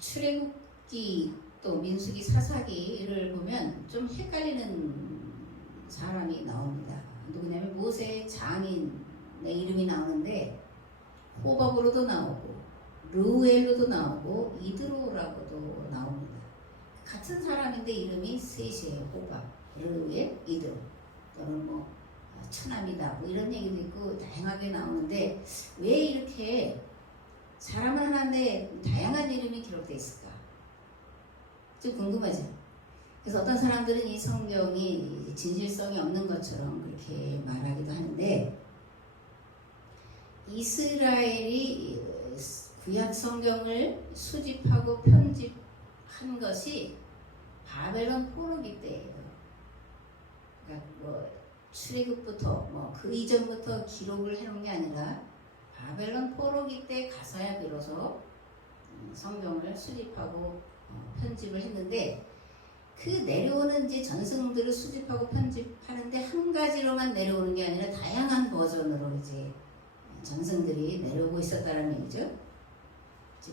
출애굽기 또 민수기 사사기를 보면 좀 헷갈리는 사람이 나옵니다. 누구냐면 모세의 장인의 이름이 나오는데 호밥으로도 나오고 르우엘로도 나오고 이드로라고도 나옵니다. 같은 사람인데 이름이 셋이에요. 호밥, 르우엘, 이드로. 또는 뭐 처남이다 뭐 이런 얘기도 있고 다양하게 나오는데 왜 이렇게 사람은 하나인데 다양한 이름이 기록되어 있을까? 좀 궁금하죠? 그래서 어떤 사람들은 이 성경이 진실성이 없는 것처럼 그렇게 말하기도 하는데 이스라엘이 구약 성경을 수집하고 편집한 것이 바벨론 포로기 때예요. 그러니까 뭐 출애굽부터 뭐 그 이전부터 기록을 해놓은 게 아니라 바벨론 포로기 때 가서야 비로소 성경을 수집하고 편집을 했는데 그 내려오는 이제 전승들을 수집하고 편집하는데 한 가지로만 내려오는 게 아니라 다양한 버전으로 이제 전승들이 내려오고 있었다는 얘기죠.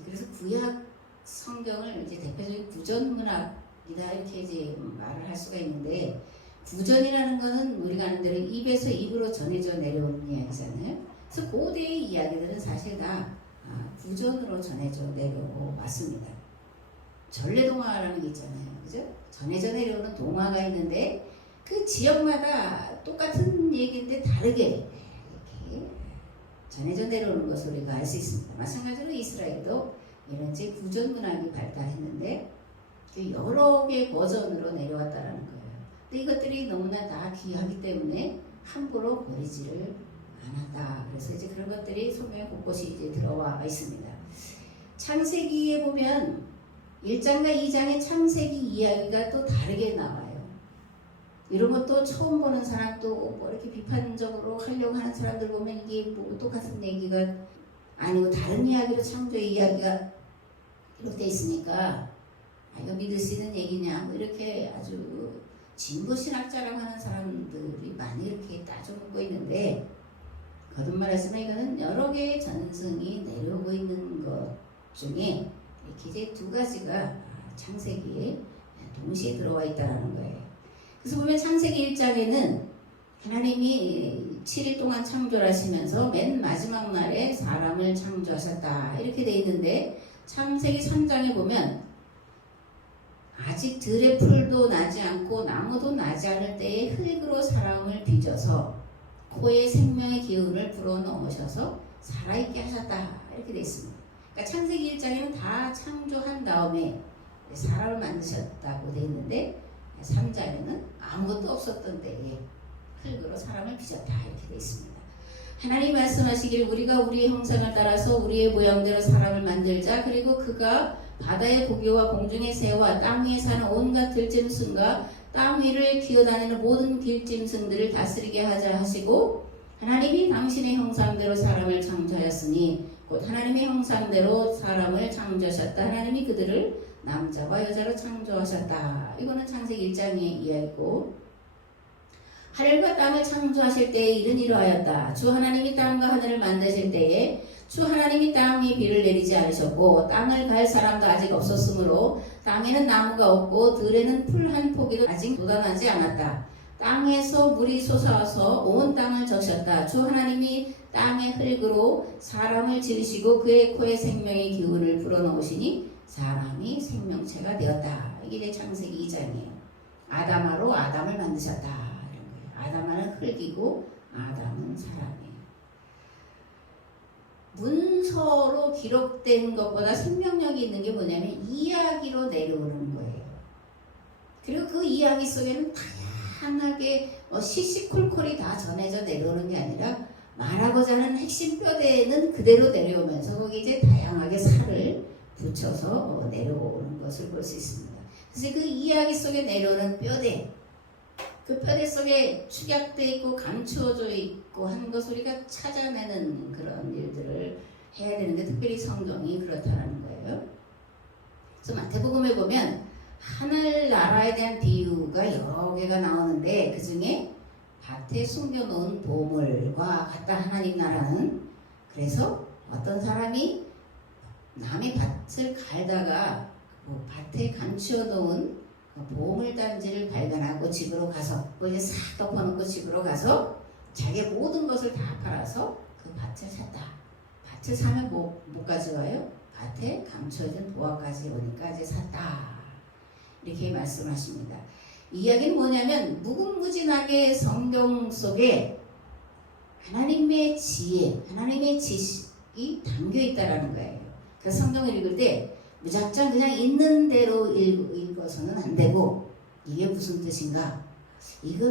그래서 구약 성경을 이제 대표적인 구전문학이다 이렇게 이제 말을 할 수가 있는데 구전이라는 거는 우리가 아는 대로 입에서 입으로 전해져 내려오는 이야기잖아요. 그래서 고대의 이야기들은 사실 다 구전으로 전해져 내려왔습니다. 전래동화라는 게 있잖아요. 그죠? 전해져 내려오는 동화가 있는데 그 지역마다 똑같은 얘기인데 다르게 이렇게 전해져 내려오는 것을 우리가 알 수 있습니다. 마찬가지로 이스라엘도 이런 이제 구전 문학이 발달했는데 여러 개의 버전으로 내려왔다는 거예요. 근데 이것들이 너무나 다 귀하기 때문에 함부로 버리지를 않았다. 그래서 이제 그런 것들이 성경 곳곳이 이제 들어와 있습니다. 창세기에 보면 1장과 2장의 창세기 이야기가 또 다르게 나와요. 이런 것도 처음 보는 사람도 뭐 이렇게 비판적으로 하려고 하는 사람들 보면 이게 뭐 똑같은 얘기가 아니고 다른 이야기로 창조의 이야기가 이렇게 돼 있으니까 이거 믿을 수 있는 얘기냐 뭐 이렇게 아주 진보신학자라고 하는 사람들이 많이 이렇게 따져 묻고 있는데 거듭말하지만 이거는 여러 개의 전승이 내려오고 있는 것 중에 이렇게 이제 두 가지가 창세기에 동시에 들어와 있다는 거예요. 그래서 보면 창세기 1장에는 하나님이 7일 동안 창조를 하시면서 맨 마지막 날에 사람을 창조하셨다 이렇게 돼 있는데 창세기 3장에 보면 아직 들의 풀도 나지 않고 나무도 나지 않을 때에 흙으로 사람을 빚어서 코에 생명의 기운을 불어넣으셔서 살아있게 하셨다 이렇게 돼 있습니다. 그러니까 창세기 1장에는 다 창조한 다음에 사람을 만드셨다고 돼 있는데 3장에는 아무것도 없었던 때에 흙으로 사람을 빚었다 이렇게 돼 있습니다. 하나님 말씀하시기를 우리가 우리의 형상을 따라서 우리의 모양대로 사람을 만들자. 그리고 그가 바다의 고기와 공중의 새와 땅 위에 사는 온갖 들짐승과 땅 위를 기어다니는 모든 들짐승들을 다스리게 하자 하시고 하나님이 당신의 형상대로 사람을 창조하였으니 곧 하나님의 형상대로 사람을 창조하셨다. 하나님이 그들을 남자와 여자로 창조하셨다. 이거는 창세기 1장의 이야기고 하늘과 땅을 창조하실 때에 일은 이러하였다. 주 하나님이 땅과 하늘을 만드실 때에 주 하나님이 땅 위에 비를 내리지 않으셨고 땅을 갈 사람도 아직 없었으므로 땅에는 나무가 없고 들에는 풀 한 포기도 아직 돋아나지 않았다. 땅에서 물이 솟아서 온 땅을 적셨다. 주 하나님이 땅의 흙으로 사람을 지으시고 그의 코에 생명의 기운을 불어넣으시니 사람이 생명체가 되었다. 이게 이제 창세기 2장이에요. 아담아로 아담을 만드셨다. 아담은 흙이고 아담은 사람이에요. 문서로 기록된 것보다 생명력이 있는 게 뭐냐면 이야기로 내려오는 거예요. 그리고 그 이야기 속에는 다양하게 시시콜콜이 다 전해져 내려오는 게 아니라 말하고자 하는 핵심 뼈대는 그대로 내려오면서 거기 이제 다양하게 살을 붙여서 내려오는 것을 볼 수 있습니다. 그래서 그 이야기 속에 내려오는 뼈대, 그 뼈대 속에 축약되어 있고 감추어져 있고 하는 것을 우리가 찾아내는 그런 일들을 해야 되는데 특별히 성경이 그렇다는 거예요. 그래서 마태복음에 보면 하늘나라에 대한 비유가 여러 개가 나오는데 그 중에 밭에 숨겨놓은 보물과 같다 하나님 나라는. 그래서 어떤 사람이 남의 밭을 갈다가 밭에 감추어 놓은 보물단지를 발견하고 집으로 가서 이제 싹 덮어놓고 집으로 가서 자기의 모든 것을 다 팔아서 그 밭을 샀다. 밭을 사면 못 가져와요? 밭에 감춰진 보화까지 오니까 이제 샀다. 이렇게 말씀하십니다. 이야기는 뭐냐면 무궁무진하게 성경 속에 하나님의 지혜, 하나님의 지식이 담겨 있다라는 거예요. 그래서 성경을 읽을 때 무작정 그냥 있는 대로 읽어서는 안 되고 이게 무슨 뜻인가? 이게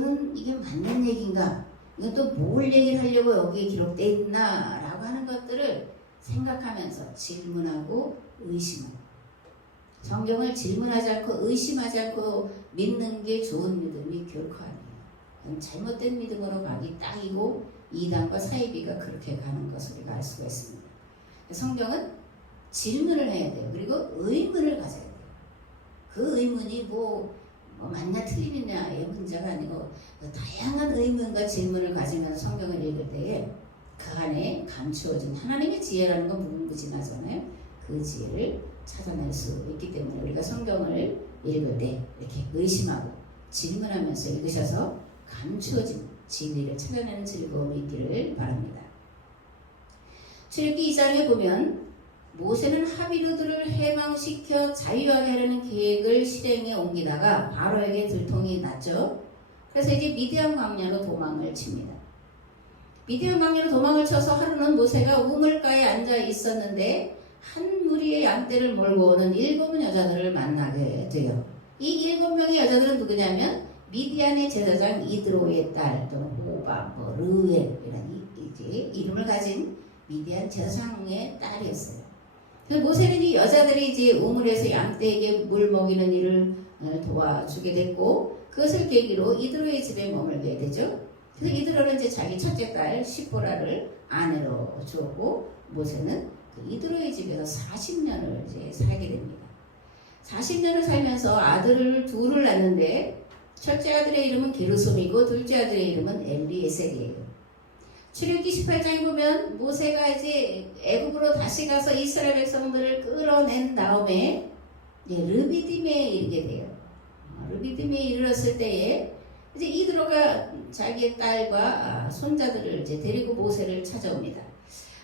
맞는 얘기인가? 이건 또 뭘 얘기를 하려고 여기에 기록되어 있나? 라고 하는 것들을 생각하면서 질문하고 의심하고 성경을 질문하지 않고 의심하지 않고 믿는 게 좋은 믿음이 결코 아니에요. 잘못된 믿음으로 가기 딱이고 이단과 사이비가 그렇게 가는 것을 우리가 알 수가 있습니다. 성경은 질문을 해야 돼요. 그리고 의문을 가져야 돼요. 그 의문이 맞냐 틀리느냐의 문제가 아니고 다양한 의문과 질문을 가지면서 성경을 읽을 때에 그 안에 감추어진 하나님의 지혜라는 건 무궁무진하잖아요. 그 지혜를 찾아낼 수 있기 때문에 우리가 성경을 읽을 때 이렇게 의심하고 질문하면서 읽으셔서 감추어진 진리를 찾아내는 즐거움이 있기를 바랍니다. 출애굽기 2장에 보면 모세는 하비루들을 해방시켜 자유하게 하려는 계획을 실행에 옮기다가 바로에게 들통이 났죠. 그래서 이제 미디안 광야로 도망을 칩니다. 미디안 광야로 도망을 쳐서 하루는 모세가 우물가에 앉아 있었는데 한 무리의 양떼를 몰고 오는 7 여자들을 만나게 돼요. 이 7명의 여자들은 누구냐면 미디안의 제사장 이드로의 딸 또는 호바, 르엘이라는 이제 이름을 가진 미디안 제사장의 딸이었어요. 그래서 모세는 이 여자들이 이제 우물에서 양떼에게 물 먹이는 일을 도와주게 됐고 그것을 계기로 이드로의 집에 머물게 되죠. 그래서 이드로는 이제 자기 첫째 딸 시보라를 아내로 주었고 모세는 그 이드로의 집에서 40년을 이제 살게 됩니다. 40년을 살면서 아들을 둘을 낳는데 첫째 아들의 이름은 게르솜이고 둘째 아들의 이름은 엘리에셀이에요. 출애굽기 18장에 보면 모세가 이제 애굽으로 다시 가서 이스라엘 백성들을 끌어낸 다음에 르비딤에 이르게 돼요. 르비딤에 이르렀을 때에 이제 이드로가 자기의 딸과 손자들을 이제 데리고 모세를 찾아옵니다.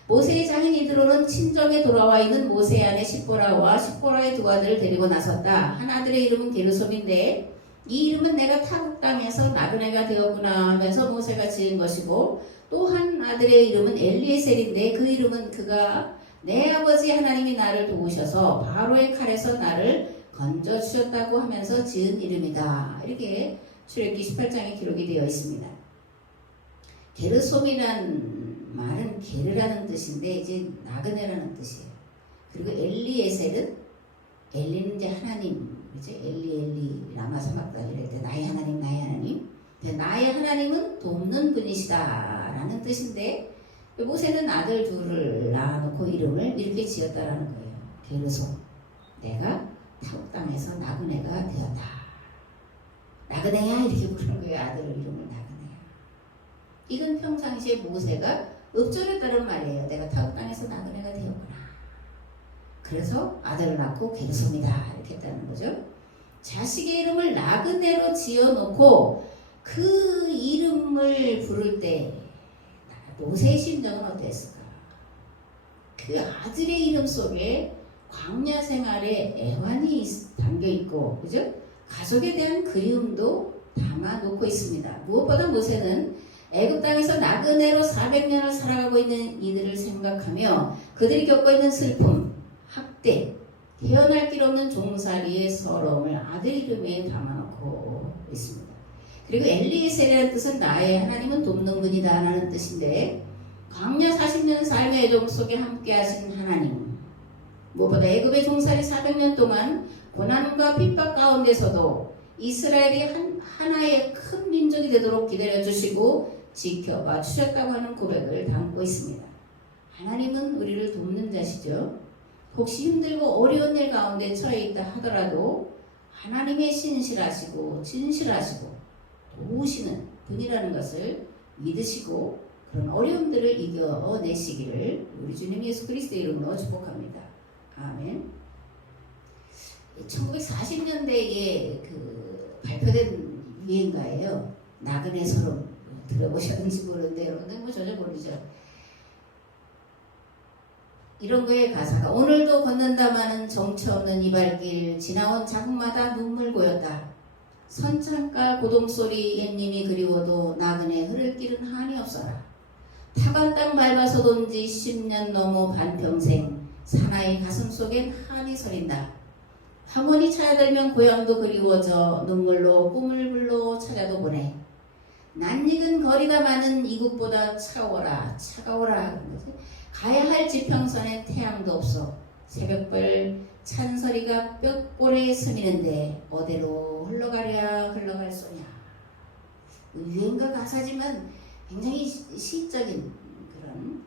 모세의 장인 이드로는 친정에 돌아와 있는 모세의 아내 시보라와 시보라의 2 아들을 데리고 나섰다. 한 아들의 이름은 게르솜인데 이 이름은 내가 타국 땅에서 나그네가 되었구나 하면서 모세가 지은 것이고 또 한 아들의 이름은 엘리에셀인데 그 이름은 그가 내 아버지 하나님이 나를 도우셔서 바로의 칼에서 나를 건져주셨다고 하면서 지은 이름이다. 이렇게 출애굽기 18장에 기록이 되어 있습니다. 게르솜이란 말은 게르라는 뜻인데 이제 나그네라는 뜻이에요. 그리고 엘리에셀은 엘리는 이제 하나님, 이제 엘리 라마 사막단 이럴 때 나의 하나님 나의 하나님. 나의 하나님은 돕는 분이시다 라는 뜻인데 모세는 아들 둘을 낳아놓고 이름을 이렇게 지었다라는 거예요. 게르솜, 내가 타국 땅에서 나그네가 되었다. 나그네야 이렇게 부르는 거예요. 아들 이름을 나그네야. 이건 평상시에 모세가 읍조렸다는 말이에요. 내가 타국 땅에서 나그네가 되었구나. 그래서 아들을 낳고 게르솜이다 이렇게 했다는 거죠. 자식의 이름을 나그네로 지어놓고 그 이름을 부를 때 모세의 심정은 어땠을까? 그 아들의 이름 속에 광야 생활의 애환이 담겨 있고, 그죠? 가족에 대한 그리움도 담아놓고 있습니다. 무엇보다 모세는 애굽 땅에서 나그네로 400년을 살아가고 있는 이들을 생각하며 그들이 겪고 있는 슬픔, 학대, 헤어날 길 없는 종살이의 서러움을 아들 이름에 담아놓고 있습니다. 그리고 엘리에셀이라는 뜻은 나의 하나님은 돕는 분이다 라는 뜻인데 광야 40년 삶의 애종 속에 함께 하신 하나님, 무엇보다 애굽의 종살이 400년 동안 고난과 핍박 가운데서도 이스라엘이 하나의 큰 민족이 되도록 기다려주시고 지켜봐 주셨다고 하는 고백을 담고 있습니다. 하나님은 우리를 돕는 자시죠. 혹시 힘들고 어려운 일 가운데 처해 있다 하더라도 하나님의 신실하시고 진실하시고 도우시는 분이라는 것을 믿으시고 그런 어려움들을 이겨내시기를 우리 주님 예수 그리스도의 이름으로 축복합니다. 아멘. 1940년대에 발표된 유행가예요. 나그네 서름. 들어보셨는지 모르는데 여러분들 뭐 전혀 모르죠. 이런 거의 가사가 오늘도 걷는다마는 정처 없는 이발길 지나온 자국마다 눈물 고였다. 선창가 고동소리 옛님이 그리워도 나그네 흐를 길은 한이 없어라. 타간 땅 밟아서돈지 10년 넘어 반평생 사나이 가슴속엔 한이 서린다. 황혼이 찾아들면 고향도 그리워져 눈물로 꿈을 불러 찾아도 보내. 낯익은 거리가 많은 이곳보다 차가워라 차가워라. 가야 할 지평선에 태양도 없어. 새벽별 찬소리가 뼈골에 스미는데 어디로 흘러가랴 흘러갈 소냐. 유행가 가사지만 굉장히 시적인 그런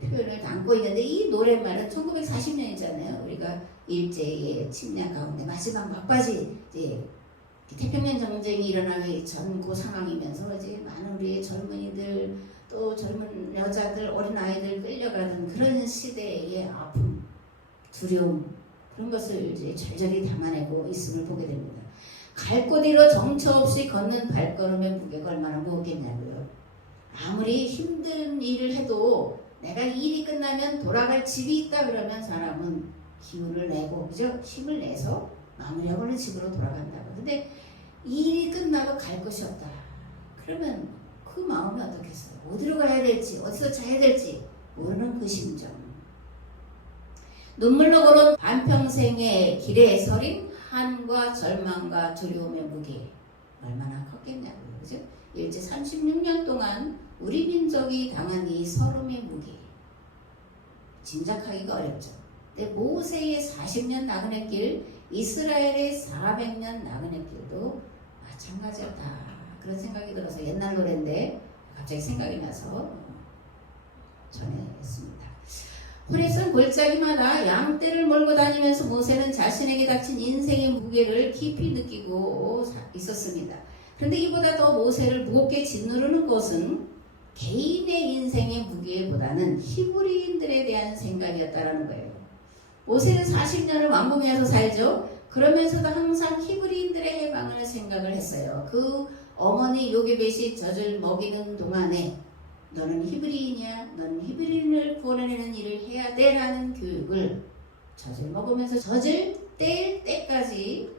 표현을 담고 있는데 이 노랫말은 1940년이잖아요. 우리가 일제의 침략 가운데 마지막 막바지 이제 태평양 전쟁이 일어나기 전 그 상황이면서 이제 많은 우리의 젊은이들 또 젊은 여자들 어린 아이들 끌려가는 그런 시대의 아픔, 두려움 그런 것을 이제 절절히 담아내고 있음을 보게 됩니다. 갈 곳 잃어 정처 없이 걷는 발걸음의 무게가 얼마나 무겁겠냐고요. 아무리 힘든 일을 해도 내가 일이 끝나면 돌아갈 집이 있다 그러면 사람은 기운을 내고 그죠? 힘을 내서 마무리하고는 집으로 돌아간다고. 근데 일이 끝나고 갈 곳이 없다. 그러면 그 마음이 어떻겠어요? 어디로 가야 될지 어디서 자야 될지 모르는 그 심정. 눈물로 걸은 반평생의 길에 서린 한과 절망과 두려움의 무게 얼마나 컸겠냐고요. 그죠? 일제 36년 동안 우리 민족이 당한 이 서름의 무게 짐작하기가 어렵죠. 근데 모세의 40년 나그네 길, 이스라엘의 400년 나그네 길도 마찬가지였다. 그런 생각이 들어서 옛날 노래인데 갑자기 생각이 나서 전했습니다. 호렙산 골짜기마다 양떼를 몰고 다니면서 모세는 자신에게 닥친 인생의 무게를 깊이 느끼고 있었습니다. 그런데 이보다 더 모세를 무겁게 짓누르는 것은 개인의 인생의 무게보다는 히브리인들에 대한 생각이었다라는 거예요. 모세는 40년을 왕궁에서 살죠. 그러면서도 항상 히브리인들의 해방을 생각을 했어요. 그 어머니 요게벳이 젖을 먹이는 동안에 너는 히브리인이야. 너는 히브리인을 구원해내는 일을 해야 돼 라는 교육을 젖을 먹으면서 젖을 뗄 때까지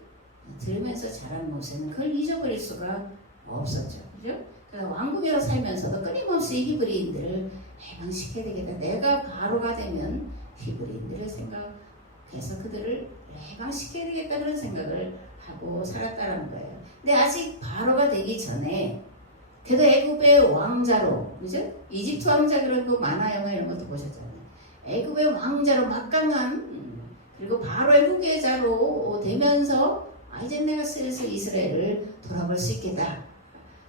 들으면서 자란 모세는 그걸 잊어버릴 수가 없었죠. 그죠? 그래서 왕국에서 살면서도 끊임없이 히브리인들을 해방시켜야 되겠다. 내가 바로가 되면 히브리인들을 생각해서 그들을 해방시켜야 되겠다 그런 생각을 하고 살았다는 거예요. 근데 아직 바로가 되기 전에 그래도 애굽의 왕자로, 그죠? 이집트 왕자 그런 거 만화 영화 이런 것도 보셨잖아요. 애굽의 왕자로 막강한 그리고 바로의 후계자로 되면서 이제 내가 슬슬 이스라엘을 돌아볼 수 있겠다.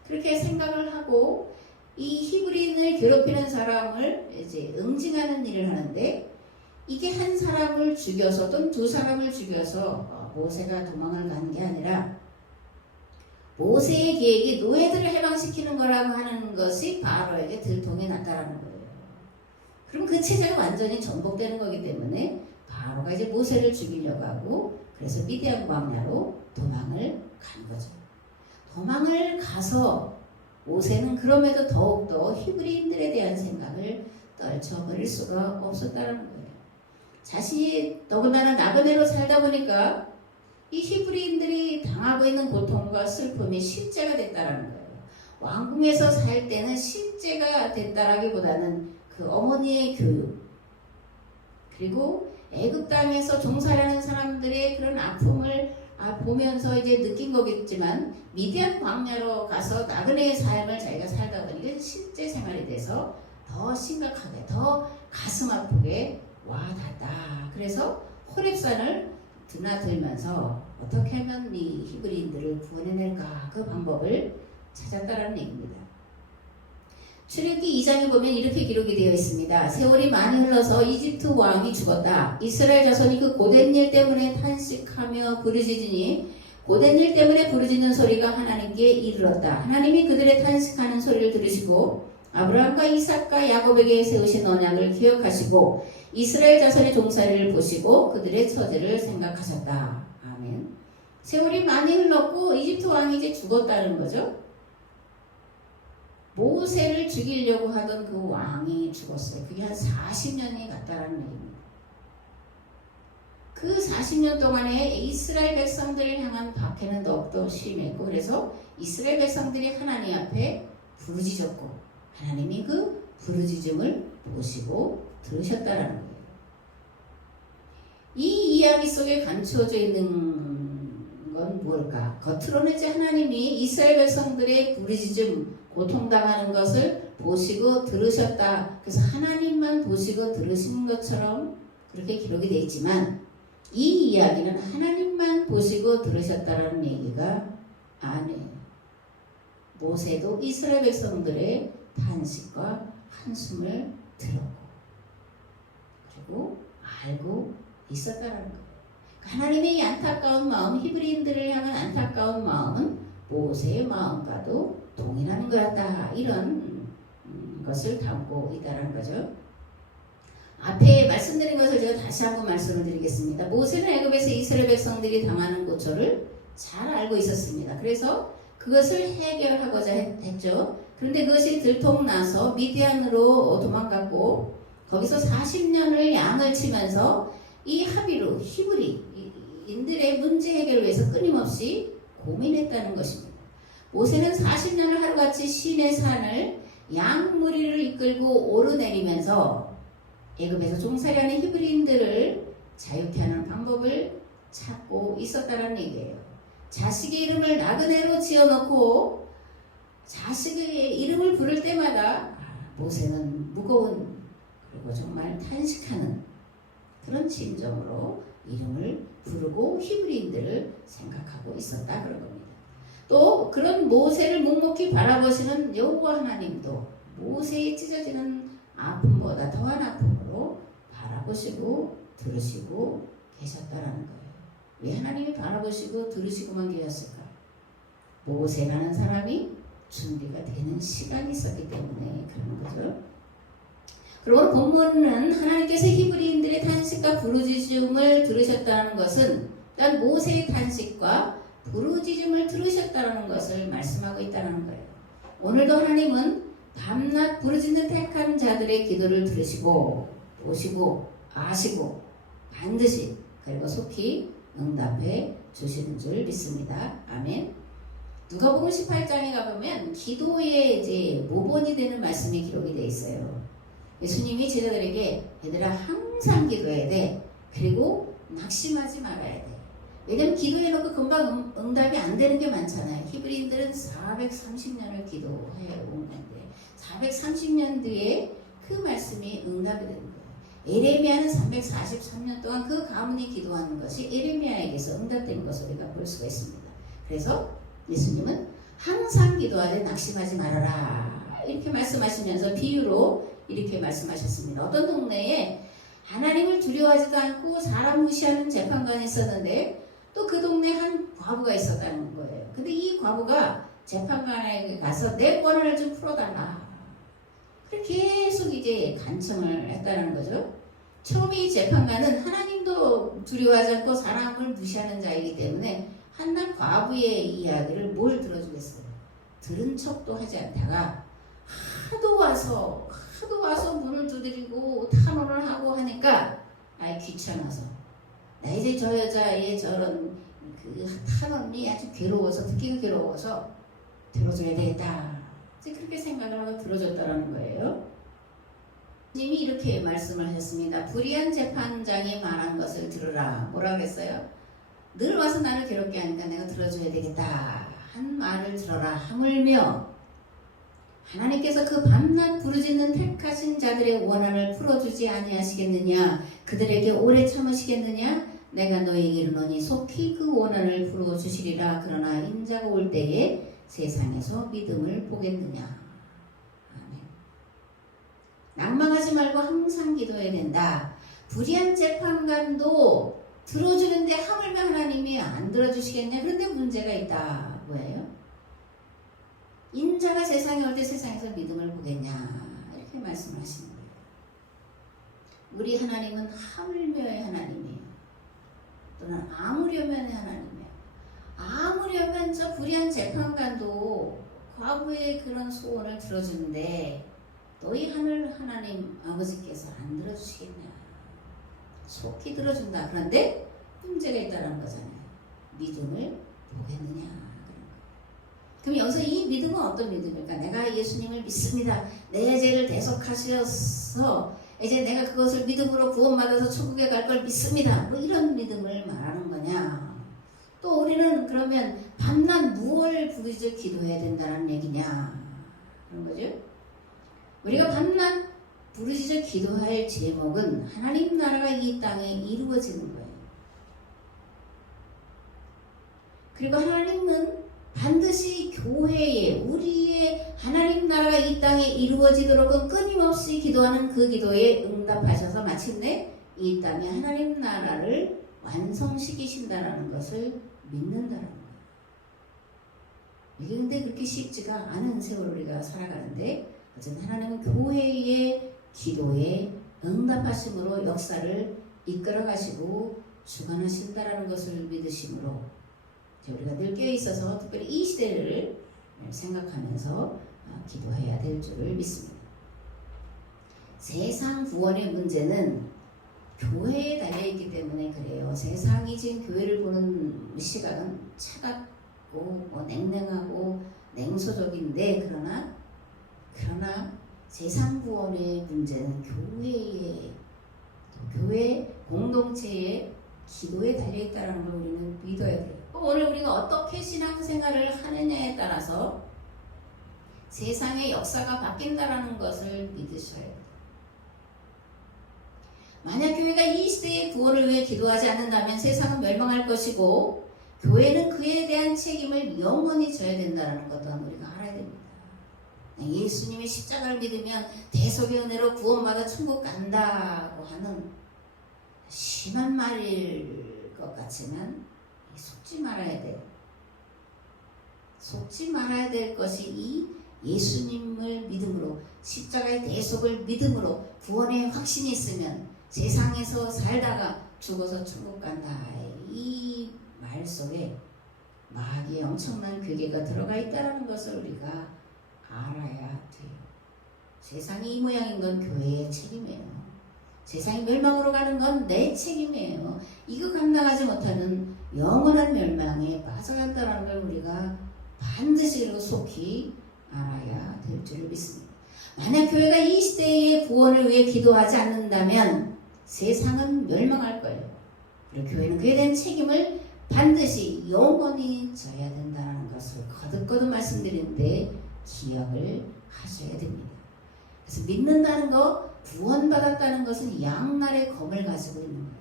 그렇게 생각을 하고 이 히브리인을 괴롭히는 사람을 이제 응징하는 일을 하는데 이게 한 사람을 죽여서 또는 두 사람을 죽여서 모세가 도망을 가는 게 아니라 모세의 계획이 노예들을 해방시키는 거라고 하는 것이 바로에게 들통이 났다라는 거예요. 그럼 그 체제가 완전히 전복되는 거기 때문에 바로가 이제 모세를 죽이려고 하고 그래서 미디안 광야로 도망을 간 거죠. 도망을 가서 모세는 그럼에도 더욱더 히브리인들에 대한 생각을 떨쳐버릴 수가 없었다는 거예요. 자신이 더군다나 나그네로 살다 보니까 이 히브리인들이 당하고 있는 고통과 슬픔이 실제가 됐다는 거예요. 왕궁에서 살 때는 실제가 됐다라기보다는 그 어머니의 교육 그리고 애굽 땅에서 종살이하는 사람들의 그런 아픔을 보면서 이제 느낀 거겠지만 미디안 광야로 가서 나그네의 삶을 자기가 살다 보니까 실제 생활이 돼서 더 심각하게 더 가슴 아프게 와닿았다. 그래서 호렙산을 드나들면서 어떻게 하면 이 히브리인들을 구원해낼까 그 방법을 찾았다라는 얘기입니다. 출애굽기 2장에 보면 이렇게 기록이 되어 있습니다. 세월이 많이 흘러서 이집트 왕이 죽었다. 이스라엘 자손이 그 고된 일 때문에 탄식하며 부르짖으니 고된 일 때문에 부르짖는 소리가 하나님께 이르렀다. 하나님이 그들의 탄식하는 소리를 들으시고 아브라함과 이삭과 야곱에게 세우신 언약을 기억하시고 이스라엘 자손의 종살이를 보시고 그들의 처지를 생각하셨다. 아멘. 세월이 많이 흘렀고 이집트 왕이 이제 죽었다는 거죠. 모세를 죽이려고 하던 그 왕이 죽었어요. 그게 한 40년이 갔다라는 얘기입니다. 그 40년 동안에 이스라엘 백성들을 향한 박해는 더욱더 심했고, 그래서 이스라엘 백성들이 하나님 앞에 부르짖었고 하나님이 그 부르짖음을 보시고 들으셨다라는 거예요. 이 이야기 속에 감추어져 있는 건 뭘까? 겉으로는 이제 하나님이 이스라엘 백성들의 부르짖음, 고통당하는 것을 보시고 들으셨다. 그래서 하나님만 보시고 들으신 것처럼 그렇게 기록이 되어 있지만, 이 이야기는 하나님만 보시고 들으셨다라는 얘기가 아니에요. 모세도 이스라엘 백성들의 탄식과 한숨을 들었고 그리고 알고 있었다라는 거예요. 하나님의 안타까운 마음, 히브리인들을 향한 안타까운 마음은 모세의 마음과도 동일한 거였다. 이런 것을 담고 있다는 거죠. 앞에 말씀드린 것을 제가 다시 한번 말씀을 드리겠습니다. 모세는 애굽에서 이스라엘 백성들이 당하는 고초를 잘 알고 있었습니다. 그래서 그것을 해결하고자 했죠. 그런데 그것이 들통나서 미디안으로 도망갔고 거기서 40년을 양을 치면서 이 하비루, 히브리인들의 문제 해결을 위해서 끊임없이 고민했다는 것입니다. 모세는 40년을 하루같이 시내 산을 양무리를 이끌고 오르내리면서 애굽에서 종살이하는 히브리인들을 자유케 하는 방법을 찾고 있었다는 얘기예요. 자식의 이름을 나그네로 지어놓고 자식의 이름을 부를 때마다 모세는 무거운 그리고 정말 탄식하는 그런 심정으로 이름을 부르고 히브리인들을 생각하고 있었다 그런 겁니다. 또 그런 모세를 묵묵히 바라보시는 여호와 하나님도 모세의 찢어지는 아픔보다 더한 아픔으로 바라보시고 들으시고 계셨다라는 거예요. 왜 하나님이 바라보시고 들으시고만 계셨을까? 모세라는 사람이 준비가 되는 시간이 있었기 때문에 그런 거죠. 그리고 본문은 하나님께서 히브리인들의 탄식과 부르짖음을 들으셨다는 것은 일단 모세의 탄식과 부르짖음을 들으셨다는 것을 말씀하고 있다는 거예요. 오늘도 하나님은 밤낮 부르짖는 택한 자들의 기도를 들으시고 보시고 아시고 반드시 그리고 속히 응답해 주시는 줄 믿습니다. 아멘. 누가복음 18장에 가보면 기도의 이제 모본이 되는 말씀이 기록이 되어 있어요. 예수님이 제자들에게 얘들아 항상 기도해야 돼. 그리고 낙심하지 말아야 돼. 왜냐면 기도해놓고 금방 응답이 안 되는 게 많잖아요. 히브리인들은 430년을 기도해 온 건데 430년 뒤에 그 말씀이 응답이 되는 거예요. 에레미야는 343년 동안 그 가문이 기도하는 것이 에레미야에게서 응답된 것을 우리가 볼 수가 있습니다. 그래서 예수님은 항상 기도하되 낙심하지 말아라 이렇게 말씀하시면서 비유로 이렇게 말씀하셨습니다. 어떤 동네에 하나님을 두려워하지도 않고 사람 무시하는 재판관이 있었는데 또 그 동네에 한 과부가 있었다는 거예요. 근데 이 과부가 재판관에게 가서 내 권한을 좀 풀어달라. 그렇게 계속 이제 간청을 했다는 거죠. 처음에 이 재판관은 하나님도 두려워하지 않고 사람을 무시하는 자이기 때문에 한낱 과부의 이야기를 뭘 들어주겠어요. 들은 척도 하지 않다가 하도 와서 문을 두드리고 탄원을 하고 하니까 귀찮아서 나 이제 저 여자의 저런 그 탄원이 아주 괴로워서 듣기가 괴로워서 들어줘야 되겠다. 이제 그렇게 생각을 하고 들어줬다라는 거예요. 님이 이렇게 말씀을 하셨습니다. 불의한 재판장이 말한 것을 들으라. 뭐라 그랬어요? 늘 와서 나를 괴롭게 하니까 내가 들어줘야 되겠다. 한 말을 들어라. 하물며 하나님께서 그 밤낮 부르짖는 택하신 자들의 원한을 풀어주지 아니하시겠느냐? 그들에게 오래 참으시겠느냐? 내가 너희에게 이르노니 속히 그 원한을 풀어주시리라. 그러나 인자가 올 때에 세상에서 믿음을 보겠느냐? 아멘. 낭망하지 말고 항상 기도해야 된다. 불의한 재판관도 들어주는데 하물며 하나님이 안 들어주시겠냐? 그런데 문제가 있다. 뭐예요? 인자가 세상에 올 때 세상에서 믿음을 보겠냐? 이렇게 말씀하시는 거예요. 우리 하나님은 하물며의 하나님이에요. 또는 아무려면의 하나님이에요. 아무려면 저 불의한 재판관도 과부의 그런 소원을 들어주는데 너희 하늘 하나님 아버지께서 안 들어주시겠냐. 속히 들어준다. 그런데 문제가 있다는 거잖아요. 믿음을 보겠느냐. 그럼 여기서 이 믿음은 어떤 믿음일까? 내가 예수님을 믿습니다. 내 죄를 대속하셔서 이제 내가 그것을 믿음으로 구원받아서 천국에 갈 걸 믿습니다. 뭐 이런 믿음을 말하는 거냐? 또 우리는 그러면 밤낮 무엇을 부르짖어 기도해야 된다는 얘기냐? 그런 거죠. 우리가 밤낮 부르짖어 기도할 제목은 하나님 나라가 이 땅에 이루어지는 거예요. 그리고 하나님은 반드시 교회에 우리의 하나님 나라가 이 땅에 이루어지도록 끊임없이 기도하는 그 기도에 응답하셔서 마침내 이 땅에 하나님 나라를 완성시키신다는 것을 믿는다는 거예요. 이게 근데 그렇게 쉽지가 않은 세월 우리가 살아가는데 어쨌든 하나님은 교회의 기도에 응답하심으로 역사를 이끌어 가시고 주관하신다는 것을 믿으심으로 우리가 늘 깨어있어서 특별히 이 시대를 생각하면서 기도해야 될 줄을 믿습니다. 세상 구원의 문제는 교회에 달려있기 때문에 그래요. 세상이 지금 교회를 보는 시각은 차갑고 냉랭하고 냉소적인데 그러나 세상 구원의 문제는 교회 공동체의 기도에 달려있다는 걸 우리는 믿어야 돼요. 오늘 우리가 어떻게 신앙생활을 하느냐에 따라서 세상의 역사가 바뀐다는 것을 믿으셔야 돼요. 만약 교회가 이 시대의 구원을 위해 기도하지 않는다면 세상은 멸망할 것이고 교회는 그에 대한 책임을 영원히 져야 된다는 것도 우리가 알아야 됩니다. 예수님의 십자가를 믿으면 대속의 은혜로 구원받아 천국 간다고 하는 심한 말일 것 같지만 속지 말아야 돼요. 속지 말아야 될 것이 이 예수님을 믿음으로 십자가의 대속을 믿음으로 구원의 확신이 있으면 세상에서 살다가 죽어서 천국 간다. 이 말 속에 마귀의 엄청난 괴계가 들어가 있다는 것을 우리가 알아야 돼요. 세상이 이 모양인 건 교회의 책임이에요. 세상이 멸망으로 가는 건 내 책임이에요. 이거 감당하지 못하는 영원한 멸망에 빠져간다는 걸 우리가 반드시 그리고 속히 알아야 될 줄을 믿습니다. 만약 교회가 이 시대의 구원을 위해 기도하지 않는다면 세상은 멸망할 거예요. 그리고 교회는 그에 대한 책임을 반드시 영원히 져야 된다는 것을 거듭거듭 말씀드리는데 기억을 하셔야 됩니다. 그래서 믿는다는 것, 구원받았다는 것은 양날의 검을 가지고 있는 거예요.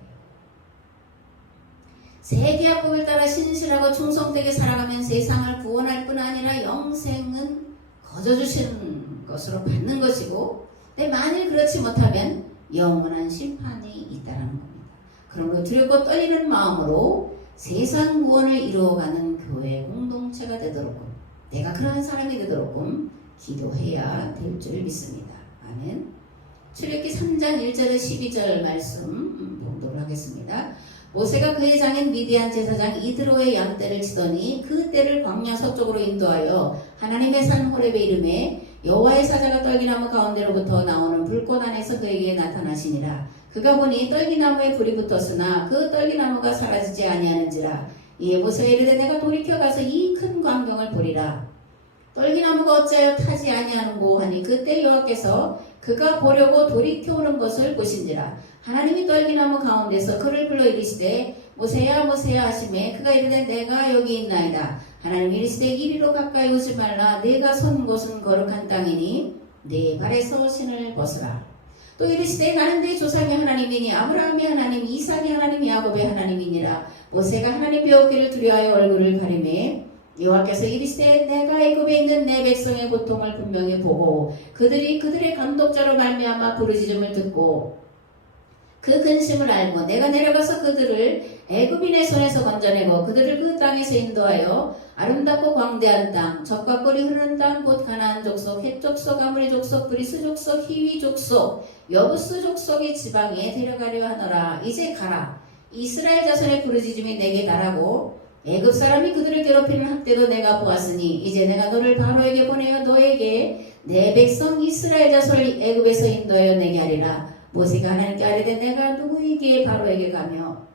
새 계약법을 따라 신실하고 충성되게 살아가면 세상을 구원할 뿐 아니라 영생은 거저주시는 것으로 받는 것이고, 근데 만일 그렇지 못하면 영원한 심판이 있다는 겁니다. 그러므로 두렵고 떨리는 마음으로 세상 구원을 이루어가는 교회 공동체가 되도록 내가 그러한 사람이 되도록 기도해야 될 줄 믿습니다. 아멘. 출애굽기 3장 1절에 12절 말씀 봉독을 하겠습니다. 모세가 그의 장인 미디안 제사장 이드로의 양떼를 치더니 그 떼를 광야 서쪽으로 인도하여 하나님의 산 호렙에 이르매 여호와의 사자가 떨기나무 가운데로부터 나오는 불꽃 안에서 그에게 나타나시니라. 그가 보니 떨기나무에 불이 붙었으나 그 떨기나무가 사라지지 아니하는지라. 이에 모세가 이르되 내가 돌이켜 가서 이 큰 광경을 보리라. 떨기나무가 어찌하여 타지 아니하는고 하니 그때 여호와께서 그가 보려고 돌이켜오는 것을 보신지라. 하나님이 떨기나무 가운데서 그를 불러 이르시되 모세야 모세야 하시매 그가 이르되 내가 여기 있나이다. 하나님이 이르시되 이리로 가까이 오지 말라. 네가 선 곳은 거룩한 땅이니 네 발에서 신을 벗으라. 또 이르시되 나는 네 조상의 하나님이니 아브라함의 하나님 이삭의 하나님 야곱의 하나님이니라. 모세가 하나님 배웠기를 두려워하여 얼굴을 가리매 여호와께서 이르시되 내가 애굽에 있는 내 백성의 고통을 분명히 보고 그들이 그들의 감독자로 말미암아 부르짖음을 듣고 그 근심을 알고 내가 내려가서 그들을 애굽인의 손에서 건져내고 그들을 그 땅에서 인도하여 아름답고 광대한 땅 젖과 꿀이 흐르는 땅 곧 가나안 족속 헷 족속 아모리 족속 브리스 족속 히위 족속 여부스 족속의 지방에 데려가려 하노라. 이제 가라. 이스라엘 자손의 부르짖음이 내게 달하고 애굽 사람이 그들을 괴롭히는 학대도 내가 보았으니 이제 내가 너를 바로에게 보내어 너에게 내 백성 이스라엘 자손을 애굽에서 인도하여 내게 하리라. 모세가 하나님께 아뢰되 내가 누구에게 바로에게 가며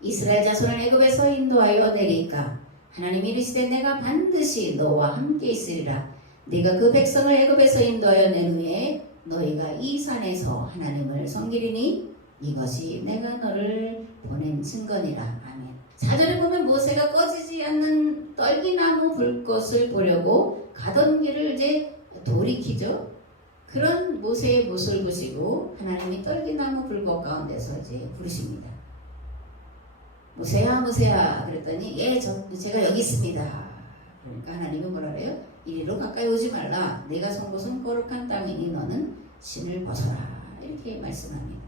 이스라엘 자손을 애굽에서 인도하여 내리까? 하나님이 이르시되 내가 반드시 너와 함께 있으리라. 네가 그 백성을 애굽에서 인도하여 낸 후에 너희가 이 산에서 하나님을 섬기리니 이것이 내가 너를 보낸 증거니라. 아멘. 4절에 보면 모세가 꺼지지 않는 떨기나무 불꽃을 보려고 가던 길을 이제 돌이키죠. 그런 모세의 모습을 보시고 하나님이 떨기나무 불꽃 가운데서 이제 부르십니다. 모세야 모세야 그랬더니 예 제가 여기 있습니다. 그러니까 하나님이 뭐라 그래요? 이리로 가까이 오지 말라. 내가 선 곳은 거룩한 땅이니 너는 신을 벗어라. 이렇게 말씀합니다.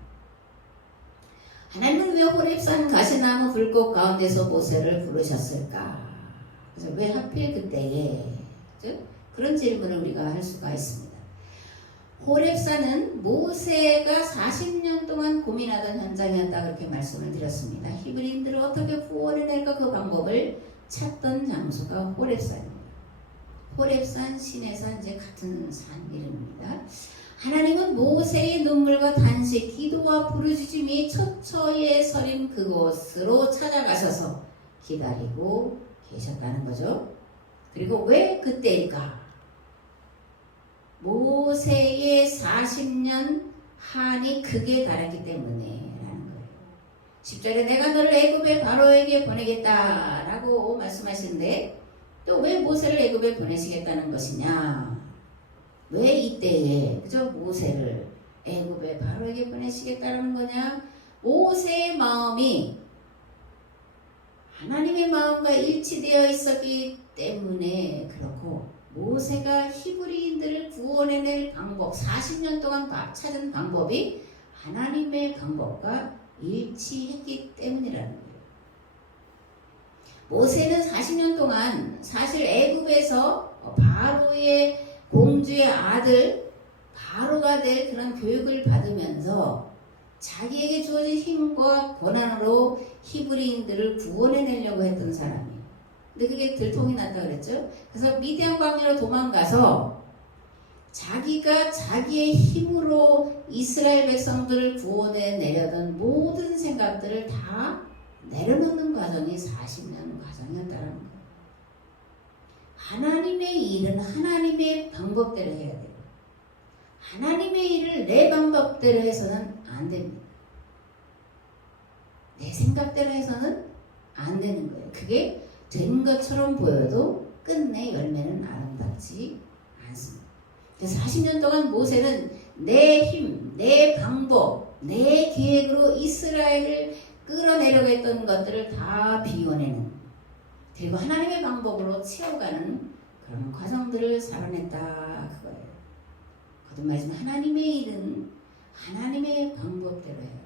하나님은 왜 호렙산 가시나무 불꽃 가운데서 모세를 부르셨을까? 그래서 왜 하필 그때에? 그런 질문을 우리가 할 수가 있습니다. 호렙산은 모세가 40년 동안 고민하던 현장이었다 그렇게 말씀을 드렸습니다. 히브리인들을 어떻게 구원해낼까 그 방법을 찾던 장소가 호렙산입니다. 호렙산, 시내산 이제 같은 산 이름입니다. 하나님은 모세의 눈물과 단식, 기도와 부르짖음이 처처에 서린 그곳으로 찾아가셔서 기다리고 계셨다는 거죠. 그리고 왜 그때일까? 모세의 40년 한이 극에 달했기 때문에 라는 거예요. 10절에 내가 너를 애굽의 바로에게 보내겠다라고 말씀하시는데 또 왜 모세를 애굽에 보내시겠다는 것이냐? 왜 이때에 그저 모세를 애굽에 바로에게 보내시겠다는 거냐? 모세의 마음이 하나님의 마음과 일치되어 있었기 때문에 그렇고 모세가 히브리인들을 구원해낼 방법 40년 동안 찾은 방법이 하나님의 방법과 일치했기 때문이라는 거예요. 모세는 40년 동안 사실 애굽에서 바로의 공주의 아들 바로가 될 그런 교육을 받으면서 자기에게 주어진 힘과 권한으로 히브리인들을 구원해내려고 했던 사람이에요. 근데 그게 들통이 났다 그랬죠. 그래서 미디안 광야로 도망가서 자기가 자기의 힘으로 이스라엘 백성들을 구원해내려던 모든 생각들을 다 내려놓는 과정이 40년 과정이었다는 거예요. 하나님의 일은 하나님의 방법대로 해야 돼요. 하나님의 일을 내 방법대로 해서는 안 됩니다. 내 생각대로 해서는 안 되는 거예요. 그게 된 것처럼 보여도 끝내 열매는 아름답지 않습니다. 그래서 40년 동안 모세는 내 힘, 내 방법, 내 계획으로 이스라엘을 끌어내려고 했던 것들을 다 비워내는 그리고 하나님의 방법으로 채워가는 그런 과정들을 살아냈다 그거예요. 거듭말하지만 하나님의 일은 하나님의 방법대로 해야 돼요.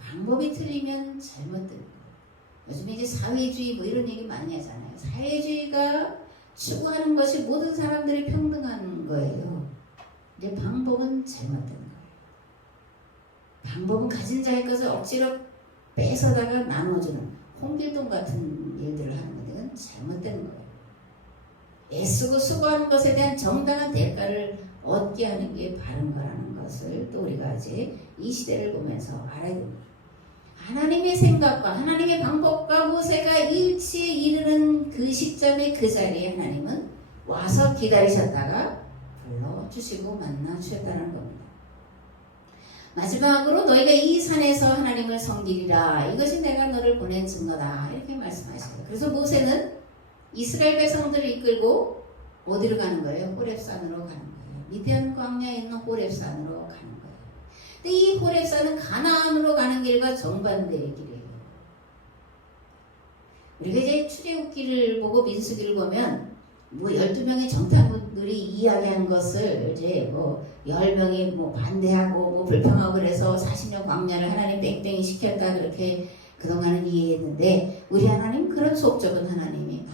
방법이 틀리면 잘못된 거예요. 요즘에 이제 사회주의 뭐 이런 얘기 많이 하잖아요. 사회주의가 추구하는 것이 모든 사람들이 평등한 거예요. 근데 방법은 잘못된 거예요. 방법은 가진 자의 것을 억지로 뺏어다가 나눠주는 홍길동 같은 일들을 하는 건데 그건 잘못된 거예요. 애쓰고 수고하는 것에 대한 정당한 대가를 얻게 하는 게 바른 거라는 것을 또 우리가 이제 이 시대를 보면서 알아야 됩니다. 하나님의 생각과 하나님의 방법과 모세가 일치에 이르는 그 시점에 그 자리에 하나님은 와서 기다리셨다가 불러주시고 만나주셨다는 겁니다. 마지막으로 너희가 이 산에서 하나님을 섬기리라. 이것이 내가 너를 보낸 증거다. 이렇게 말씀하셔요. 그래서 모세는 이스라엘 백성들을 이끌고 어디로 가는 거예요? 호렙산으로 가는 거예요. 미디안 광야에 있는 호렙산으로 가는 거예요. 근데 이 호렙산은 가나안으로 가는 길과 정반대의 길이에요. 우리가 이제 출애굽기를 보고 민수기를 보면 뭐 12명의 정탐꾼들이 이야기한 것을 이제 뭐 10명이 뭐 반대하고 뭐 불평하고 그래서 40년 광야를 하나님 땡땡이 시켰다 그렇게 그동안은 이해했는데 우리 하나님 그런 속적은 하나님이 아니에요.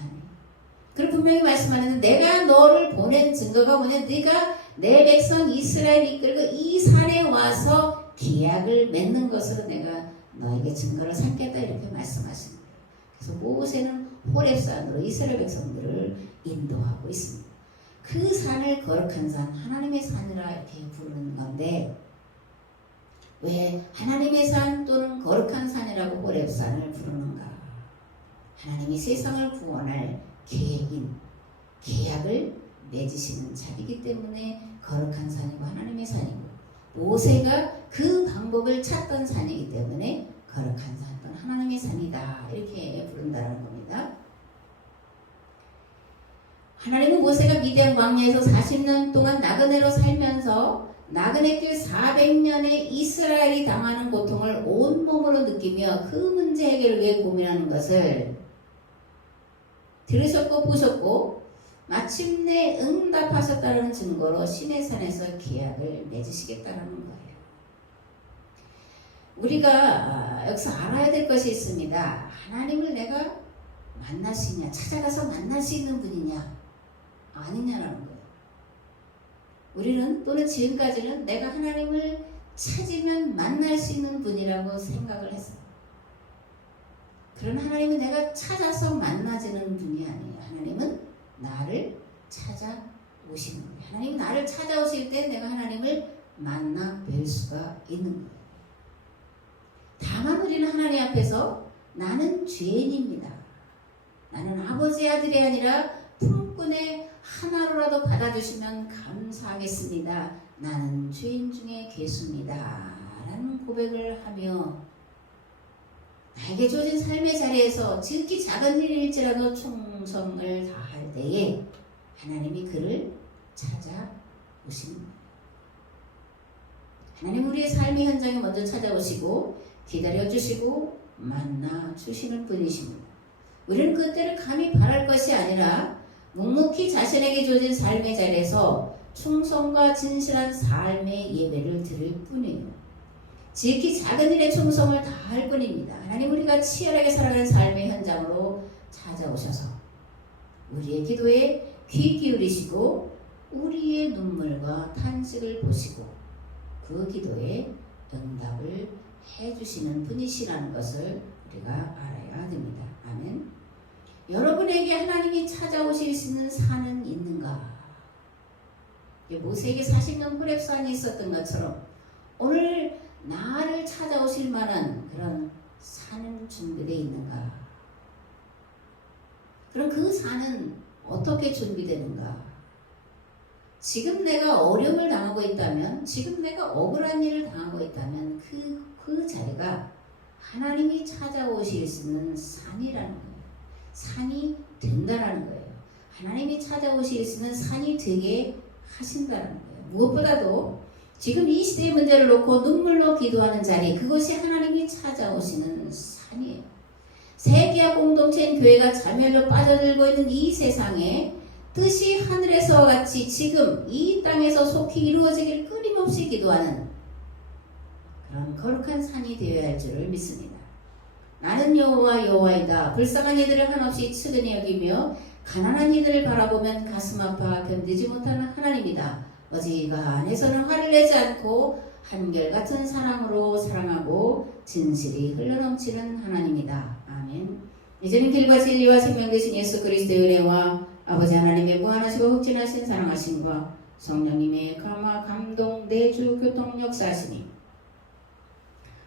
그리고 분명히 말씀하는데 내가 너를 보낸 증거가 뭐냐? 네가 내 백성 이스라엘을 이끌고 이 산에 와서 계약을 맺는 것으로 내가 너에게 증거를 삼겠다 이렇게 말씀하시는 거예요. 그래서 모세는 호렙산으로 이스라엘 백성들을 인도하고 있습니다. 그 산을 거룩한 산, 하나님의 산이라 이렇게 부르는 건데 왜 하나님의 산 또는 거룩한 산이라고 호렙산을 부르는가? 하나님이 세상을 구원할 계약을 맺으시는 자리이기 때문에 거룩한 산이고 하나님의 산이고 모세가 그 방법을 찾던 산이기 때문에 거룩한 산 또는 하나님의 산이다 이렇게 부른다는 겁니다. 하나님은 모세가 미디안 광야에서 40년 동안 나그네로 살면서 나그네 길 400년의 이스라엘이 당하는 고통을 온몸으로 느끼며 그 문제 해결을 위해 고민하는 것을 들으셨고 보셨고 마침내 응답하셨다는 증거로 시내산에서 계약을 맺으시겠다는 거예요. 우리가 여기서 알아야 될 것이 있습니다. 하나님을 내가 만날 수 있냐, 찾아가서 만날 수 있는 분이냐 아니냐라는 거예요. 우리는 또는 지금까지는 내가 하나님을 찾으면 만날 수 있는 분이라고 생각을 했어요. 그러나 하나님은 내가 찾아서 만나지는 분이 아니에요. 하나님은 나를 찾아오시는 거예요. 하나님은 나를 찾아오실 때 내가 하나님을 만나 뵐 수가 있는 거예요. 다만 우리는 하나님 앞에서 나는 죄인입니다. 나는 아버지의 아들이 아니라 품꾼의 하나로라도 받아주시면 감사하겠습니다. 나는 죄인 중에 괴수입니다. 라는 고백을 하며 나에게 주어진 삶의 자리에서 지극히 작은 일일지라도 충성을 다할 때에 하나님이 그를 찾아오십니다. 하나님 우리의 삶의 현장에 먼저 찾아오시고 기다려주시고 만나주시는 분이십니다. 우리는 그때를 감히 바랄 것이 아니라 묵묵히 자신에게 주어진 삶의 자리에서 충성과 진실한 삶의 예배를 드릴 뿐이에요. 지극히 작은 일에 충성을 다할 뿐입니다. 하나님 우리가 치열하게 살아가는 삶의 현장으로 찾아오셔서 우리의 기도에 귀 기울이시고 우리의 눈물과 탄식을 보시고 그 기도에 응답을 해주시는 분이시라는 것을 우리가 알아야 됩니다. 아멘. 여러분에게 하나님이 찾아오실 수 있는 산은 있는가? 모세에게 40년 호렙산이 있었던 것처럼 오늘 나를 찾아오실 만한 그런 산은 준비되어 있는가? 그럼 그 산은 어떻게 준비되는가? 지금 내가 어려움을 당하고 있다면, 지금 내가 억울한 일을 당하고 있다면 그 자리가 하나님이 찾아오실 수 있는 산이라는 거예요. 산이 된다라는 거예요. 하나님이 찾아오실 수 있는 산이 되게 하신다는 거예요. 무엇보다도 지금 이 시대의 문제를 놓고 눈물로 기도하는 자리, 그것이 하나님이 찾아오시는 산이에요. 세계화 공동체인 교회가 자멸로 빠져들고 있는 이 세상에 뜻이 하늘에서와 같이 지금 이 땅에서 속히 이루어지길 끊임없이 기도하는 그런 거룩한 산이 되어야 할 줄을 믿습니다. 나는 여호와이다. 불쌍한 이들을 한없이 측은히 여기며 가난한 이들을 바라보면 가슴 아파 견디지 못하는 하나님이다. 어지간해서는 화를 내지 않고 한결같은 사랑으로 사랑하고 진실이 흘러넘치는 하나님이다. 아멘. 이제는 길과 진리와 생명 되신 예수 그리스도의 은혜와 아버지 하나님의 무한하시고 흑진하신 사랑하심과 성령님의 감화 감동 내주 교통 역사하시니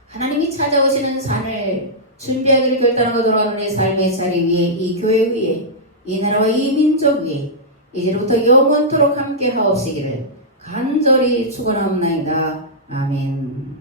하나님이 찾아오시는 산을 준비하기를 결단하고 돌아가는 내 삶의 자리 위에, 이 교회 위에, 이 나라와 이 민족 위에 이제부터 영원토록 함께 하옵시기를 간절히 축원하옵나이다. 아멘.